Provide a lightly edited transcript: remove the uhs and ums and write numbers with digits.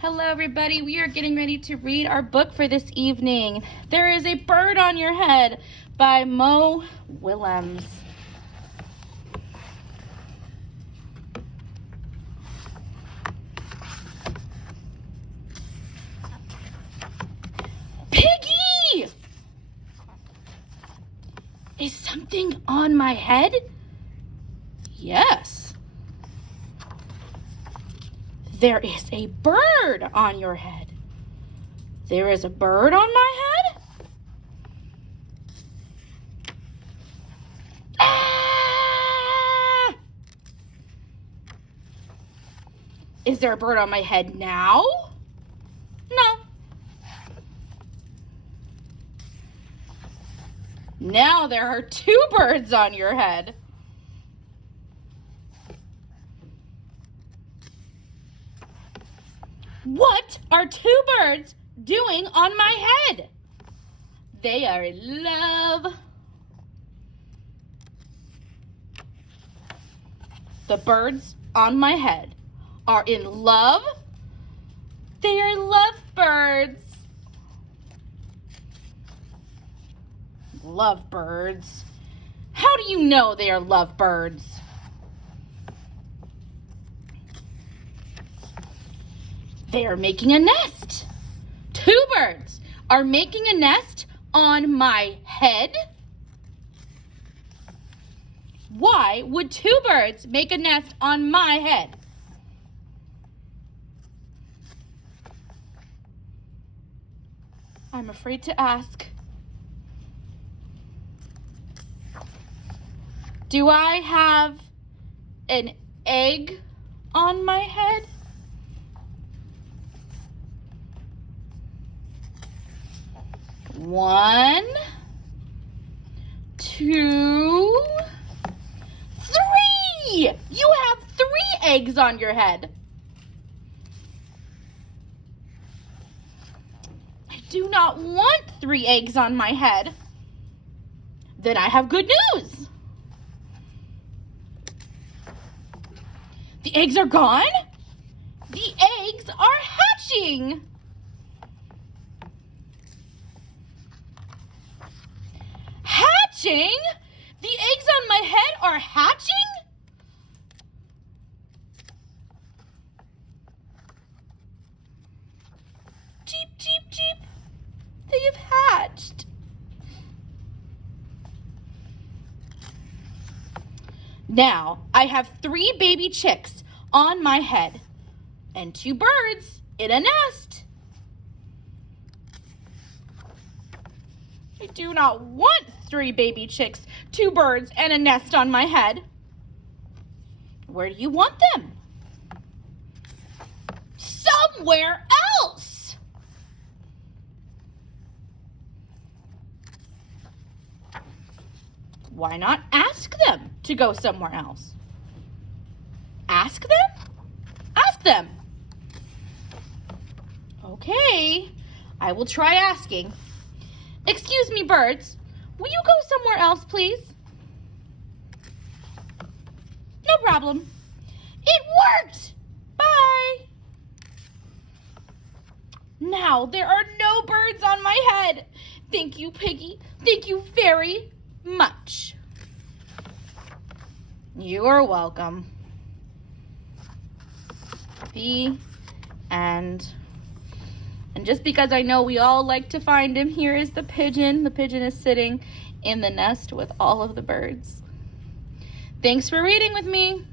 Hello everybody, we are getting ready to read our book for this evening. There is a Bird on Your Head by Mo Willems. Piggy! Is something on my head? Yes. There is a bird on your head. There is a bird on my head? Ah! Is there a bird on my head now? No. Now there are two birds on your head. What are two birds doing on my head? They are in love. The birds on my head are in love. They are lovebirds. Lovebirds. How do you know they are lovebirds? They are making a nest. Two birds are making a nest on my head. Why would two birds make a nest on my head? I'm afraid to ask. Do I have an egg on my head? One, two, three! You have 3 eggs on your head. I do not want 3 eggs on my head. Then I have good news. The eggs are gone. The eggs are hatching. Hatching? The eggs on my head are hatching? Cheep, cheep, cheep. They have hatched. Now, I have 3 baby chicks on my head and 2 birds in a nest. I do not want 3 baby chicks, 2 birds, and a nest on my head. Where do you want them? Somewhere else! Why not ask them to go somewhere else? Ask them? Ask them. Okay, I will try asking. Excuse me, birds. Will you go somewhere else, please? No problem. It worked! Bye! Now there are no birds on my head. Thank you, Piggy. Thank you very much. You are welcome. The end. And just because I know we all like to find him, here is the pigeon. The pigeon is sitting in the nest with all of the birds. Thanks for reading with me.